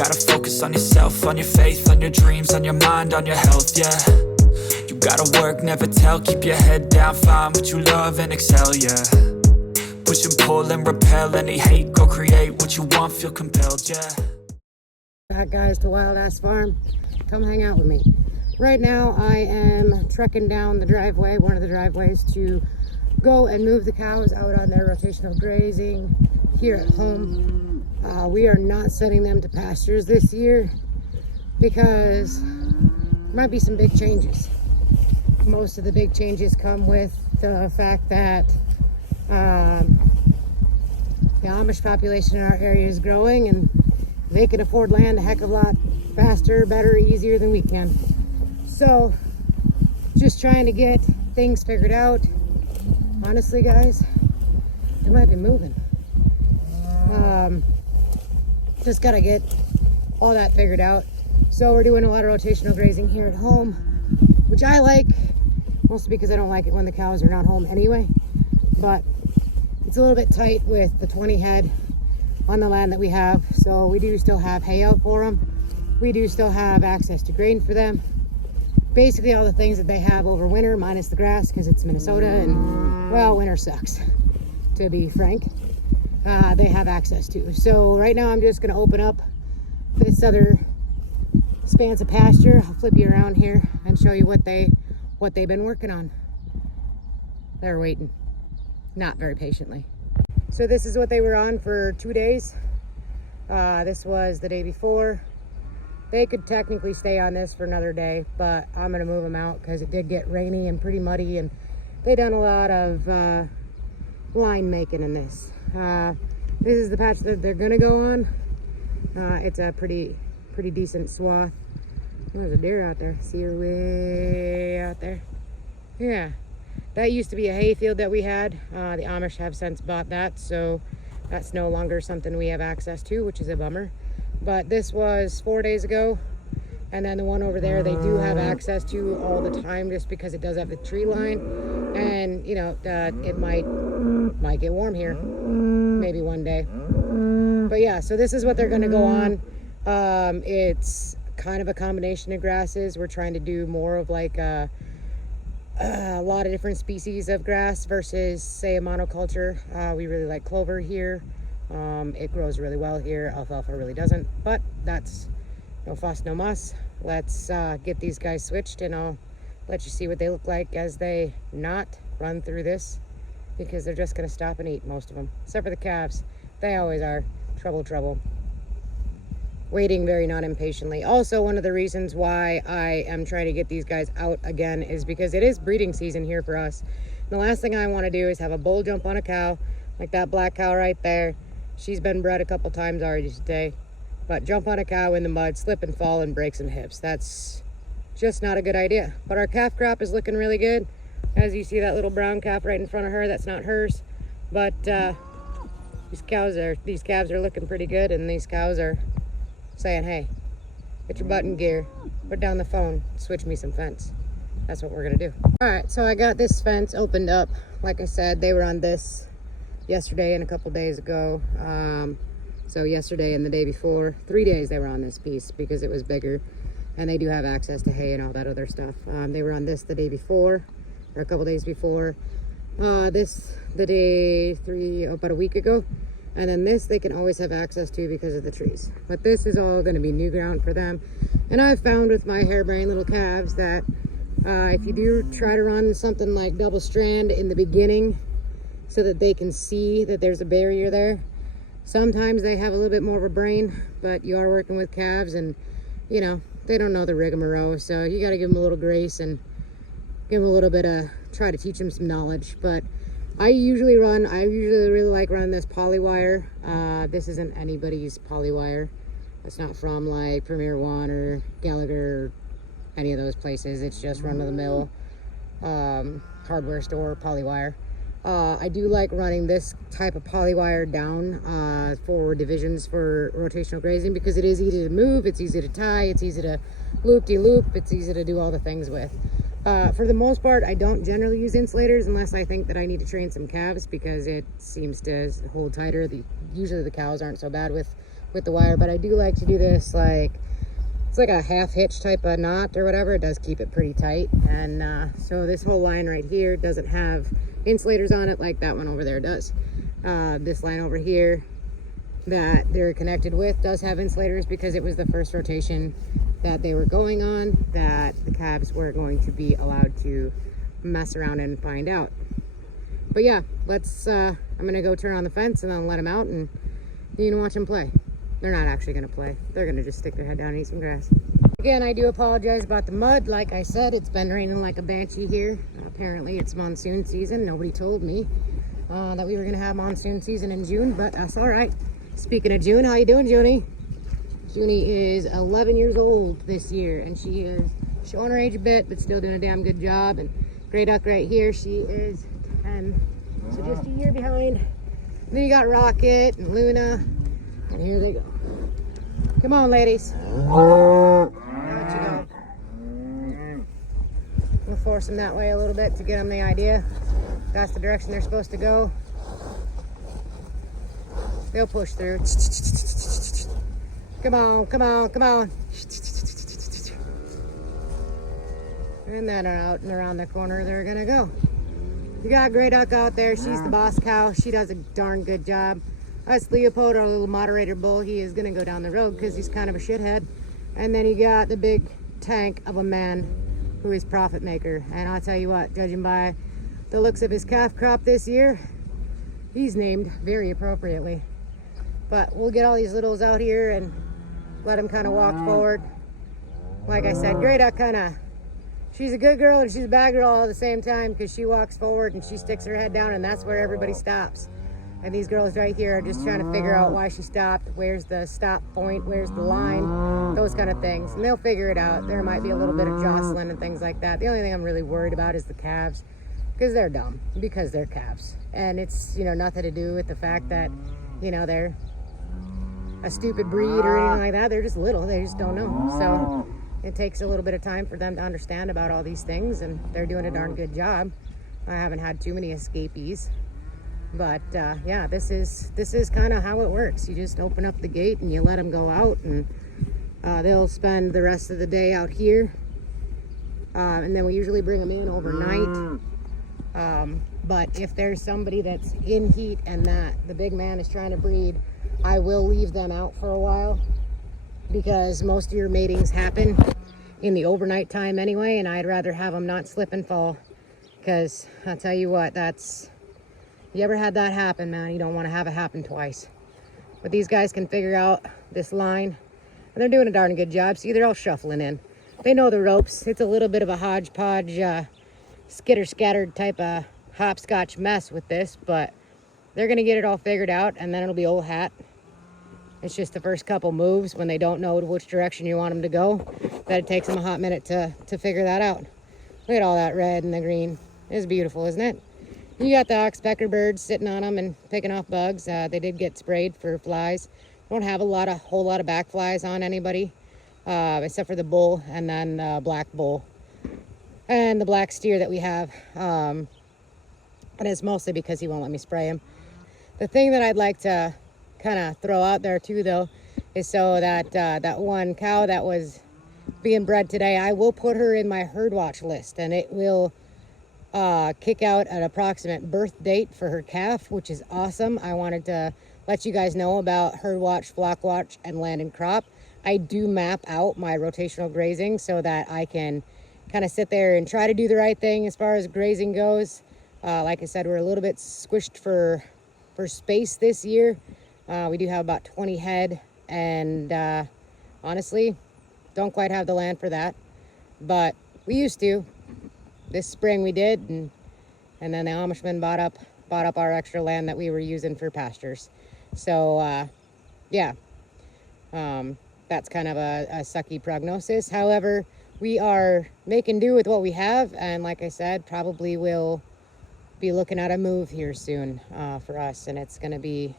gotta focus on yourself, on your faith, on your dreams, on your mind, on your health, yeah. You gotta work, never tell, keep your head down, find what you love and excel, yeah. Push and pull and repel any hate, go create what you want, feel compelled, yeah. Back guys to Wild Ass Farm, come hang out with me. Right now I am trekking down the driveway, one of the driveways, to go and move the cows out on their rotational grazing here at home. We are not sending them to pastures this year because there might be some big changes. Most of the big changes come with the fact that the Amish population in our area is growing, and they can afford land a heck of a lot faster, better, easier than we can. So just trying to get things figured out. Honestly guys, they might be moving. Just gotta get all that figured out. So we're doing a lot of rotational grazing here at home, which I like, mostly because I don't like it when the cows are not home anyway. But it's a little bit tight with the 20 head on the land that we have. So we do still have hay out for them. We do still have access to grain for them. Basically all the things that they have over winter, minus the grass, because it's Minnesota and, well, winter sucks, to be frank. They have access to. So right now I'm just going to open up this other expanse of pasture. I'll flip you around here and show you what they've been working on. They're waiting, not very patiently. So this is what they were on for 2 days. This was the day before. They could technically stay on this for another day, but I'm gonna move them out because it did get rainy and pretty muddy, and they done a lot of line making in this. This is the patch that they're gonna go on. It's a pretty decent swath. There's a deer out there. See her way out there? Yeah, that used to be a hay field that we had. The Amish have since bought that, so that's no longer something we have access to, which is a bummer. But this was 4 days ago, and then the one over there they do have access to all the time, just because it does have the tree line, and you know it might get warm here, maybe one day. But yeah, so this is what they're going to go on. It's kind of a combination of grasses. We're trying to do more of like a lot of different species of grass versus say a monoculture. We really like clover here. It grows really well here. Alfalfa really doesn't, but that's no fuss, no muss. Let's get these guys switched, and I'll let you see what they look like as they not run through this, because they're just going to stop and eat, most of them, except for the calves. They always are. Trouble. Waiting very not impatiently. Also, one of the reasons why I am trying to get these guys out again is because it is breeding season here for us. And the last thing I want to do is have a bull jump on a cow, like that black cow right there. She's been bred a couple times already today. But jump on a cow in the mud, slip and fall, and break some hips. That's just not a good idea. But our calf crop is looking really good. As you see that little brown calf right in front of her, that's not hers. But these calves are looking pretty good, and these cows are saying, hey, get your butt in gear, put down the phone, switch me some fence. That's what we're gonna do. All right, so I got this fence opened up. Like I said, they were on this yesterday and a couple days ago. So yesterday and the day before, 3 days they were on this piece because it was bigger, and they do have access to hay and all that other stuff. They were on this the day before, or a couple days before. This the day about a week ago, and then this they can always have access to because of the trees. But this is all going to be new ground for them. And I've found with my harebrained little calves that if you do try to run something like double strand in the beginning so that they can see that there's a barrier there, sometimes they have a little bit more of a brain, but you are working with calves, and you know, they don't know the rigmarole, so you got to give them a little grace and give them a little bit of, try to teach them some knowledge. But I usually really like running this polywire. This isn't anybody's polywire. It's not from like Premier One or Gallagher or any of those places. It's just run-of-the-mill hardware store polywire. I do like running this type of polywire down for divisions for rotational grazing because it is easy to move, it's easy to tie, it's easy to loop-de-loop, it's easy to do all the things with. For the most part, I don't generally use insulators unless I think that I need to train some calves because it seems to hold tighter. Usually the cows aren't so bad with with the wire, but I do like to do this like, it's like a half hitch type of knot or whatever. It does keep it pretty tight. And so this whole line right here doesn't have insulators on it like that one over there does. This line over here that they're connected with does have insulators because it was the first rotation that they were going on that the calves were going to be allowed to mess around and find out. But yeah, I'm gonna go turn on the fence and then let them out, and you can watch them play. They're not actually gonna play. They're gonna just stick their head down and eat some grass. Again, I do apologize about the mud. Like I said, it's been raining like a banshee here. Apparently it's monsoon season. Nobody told me that we were gonna have monsoon season in June, but that's all right. Speaking of June, how you doing, Junie? Junie is 11 years old this year, and she is showing her age a bit, but still doing a damn good job. And Gray Duck right here, she is 10, so just a year behind. And then you got Rocket and Luna, and here they go. Come on, ladies. Out you go. We'll force them that way a little bit to get them the idea. That's the direction they're supposed to go. They'll push through. Come on, come on, come on. And then out and around the corner they're gonna go. You got Gray Duck out there. She's the boss cow. She does a darn good job. Us Leopold, our little moderator bull, he is gonna go down the road because he's kind of a shithead. And then you got the big tank of a man who is profit maker. And I'll tell you what, judging by the looks of his calf crop this year, he's named very appropriately. But we'll get all these littles out here and let them kind of walk forward. Like I said, Gray Duck she's a good girl and she's a bad girl all at the same time because she walks forward and she sticks her head down, and that's where everybody stops. And these girls right here are just trying to figure out why she stopped. Where's the stop point? Where's the line? Those kind of things. And they'll figure it out. There might be a little bit of jostling and things like that. The only thing I'm really worried about is the calves, because they're dumb, because they're calves. And it's, nothing to do with the fact that, they're a stupid breed or anything like that. They're just little. They just don't know. So it takes a little bit of time for them to understand about all these things, and they're doing a darn good job. I haven't had too many escapees. But yeah, this is kind of how it works. You just open up the gate and you let them go out, and they'll spend the rest of the day out here. And then we usually bring them in overnight. But if there's somebody that's in heat and that the big man is trying to breed, I will leave them out for a while, because most of your matings happen in the overnight time anyway, and I'd rather have them not slip and fall, because I'll tell you what, you ever had that happen, man, you don't want to have it happen twice. But these guys can figure out this line, and they're doing a darn good job. See, they're all shuffling in. They know the ropes. It's a little bit of a hodgepodge, skitter-scattered type of hopscotch mess with this, but they're going to get it all figured out, and then it'll be old hat. It's just the first couple moves when they don't know which direction you want them to go, that it takes them a hot minute to figure that out. Look at all that red and the green. It's beautiful, isn't it? You got the oxpecker birds sitting on them and picking off bugs. They did get sprayed for flies. Don't have a whole lot of back flies on anybody, except for the bull and then the black bull and the black steer that we have. And it's mostly because he won't let me spray him. The thing that I'd like to kind of throw out there too, though, is so that that one cow that was being bred today, I will put her in my herd watch list, and it will kick out an approximate birth date for her calf, which is awesome. I wanted to let you guys know about herd watch, flock watch, and land and crop. I do map out my rotational grazing so that I can kind of sit there and try to do the right thing as far as grazing goes. Like I said, we're a little bit squished for space this year. We do have about 20 head, and honestly, don't quite have the land for that, but we used to. This spring we did, and then the Amishmen bought up our extra land that we were using for pastures. So yeah, that's kind of a sucky prognosis. However, we are making do with what we have, and like I said, probably will be looking at a move here soon for us, and it's going to be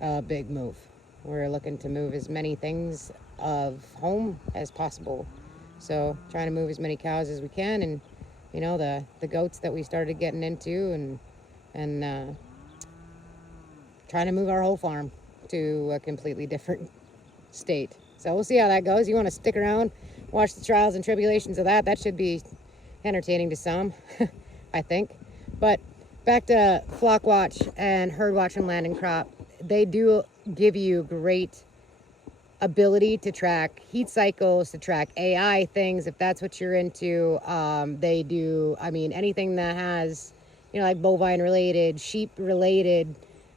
a big move. We're looking to move as many things of home as possible. So trying to move as many cows as we can, and the goats that we started getting into, and trying to move our whole farm. to a completely different state. So we'll see how that goes. You want to stick around, watch the trials and tribulations of that. That should be entertaining to some, I think. But back to flock watch and herd watch and land and crop. They do give you great ability to track heat cycles, to track AI things, if that's what you're into. They do, I mean, anything that has, you know, like bovine related, sheep related,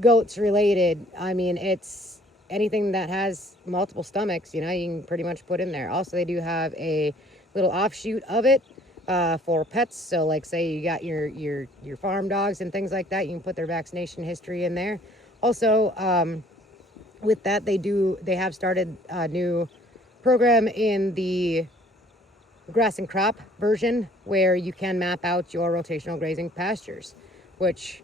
goats related. I mean, it's anything that has multiple stomachs, you know, you can pretty much put in there. Also, they do have a little offshoot of it for pets. So like say you got your farm dogs and things like that, you can put their vaccination history in there. Also, with that, they have started a new program in the grass and crop version where you can map out your rotational grazing pastures, which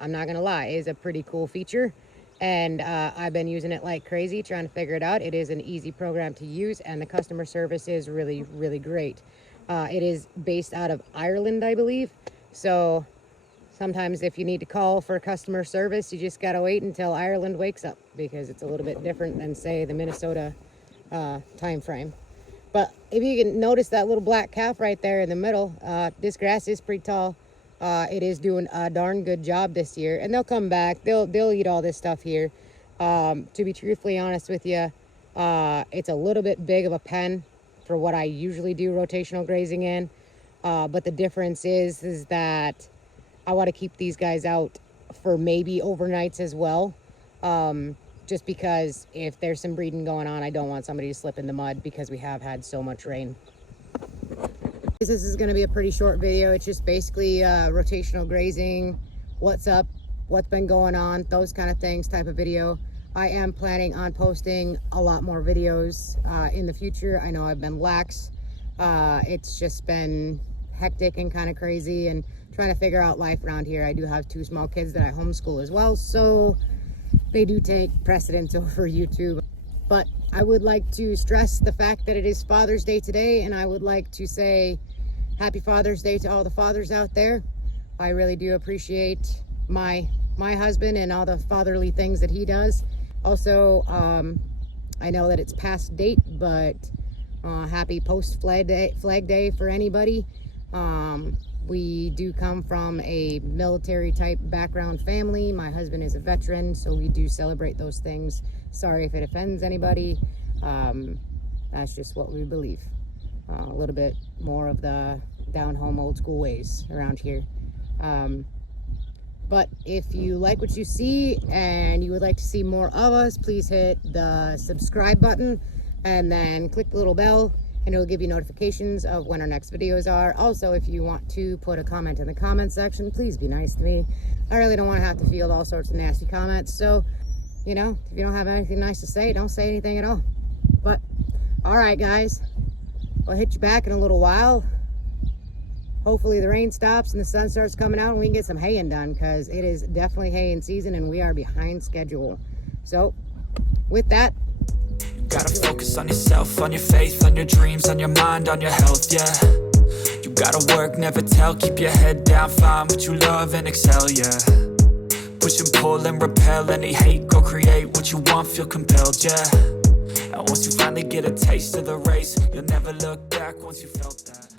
I'm not gonna lie is a pretty cool feature. And I've been using it like crazy trying to figure it out. It is an easy program to use, and the customer service is really, really great. It is based out of Ireland, I believe. So sometimes if you need to call for customer service, you just gotta wait until Ireland wakes up, because it's a little bit different than, say, the Minnesota time frame. But if you can notice that little black calf right there in the middle, this grass is pretty tall. It is doing a darn good job this year, and they'll come back. They'll eat all this stuff here. To be truthfully honest with you, it's a little bit big of a pen for what I usually do rotational grazing in. But the difference is that I want to keep these guys out for maybe overnights as well. Just because if there's some breeding going on, I don't want somebody to slip in the mud because we have had so much rain. This is going to be a pretty short video. It's just basically rotational grazing, what's up, what's been going on, those kind of things type of video. I am planning on posting a lot more videos in the future. I know I've been lax. It's just been hectic and kind of crazy, and trying to figure out life around here. I do have 2 small kids that I homeschool as well, so they do take precedence over YouTube. But I would like to stress the fact that it is Father's Day today, and I would like to say Happy Father's Day to all the fathers out there. I really do appreciate my husband and all the fatherly things that he does. Also, I know that it's past date, but happy post flag day for anybody. We do come from a military type background family. My husband is a veteran, so we do celebrate those things. Sorry if it offends anybody. That's just what we believe. A little bit more of the down home old school ways around here. But if you like what you see and you would like to see more of us, please hit the subscribe button and then click the little bell, and it'll give you notifications of when our next videos are. Also, if you want to put a comment in the comment section, please be nice to me. I really don't want to have to field all sorts of nasty comments. So, you know, if you don't have anything nice to say, don't say anything at all. But, all right, guys, I'll hit you back in a little while. Hopefully the rain stops and the sun starts coming out and we can get some haying done, because it is definitely haying season and we are behind schedule. So, with that, gotta focus on yourself, on your faith, on your dreams, on your mind, on your health, yeah. You gotta work, never tell, keep your head down, find what you love and excel, yeah. Push and pull and repel any hate, go create what you want, feel compelled, yeah. And once you finally get a taste of the race, you'll never look back once you felt that.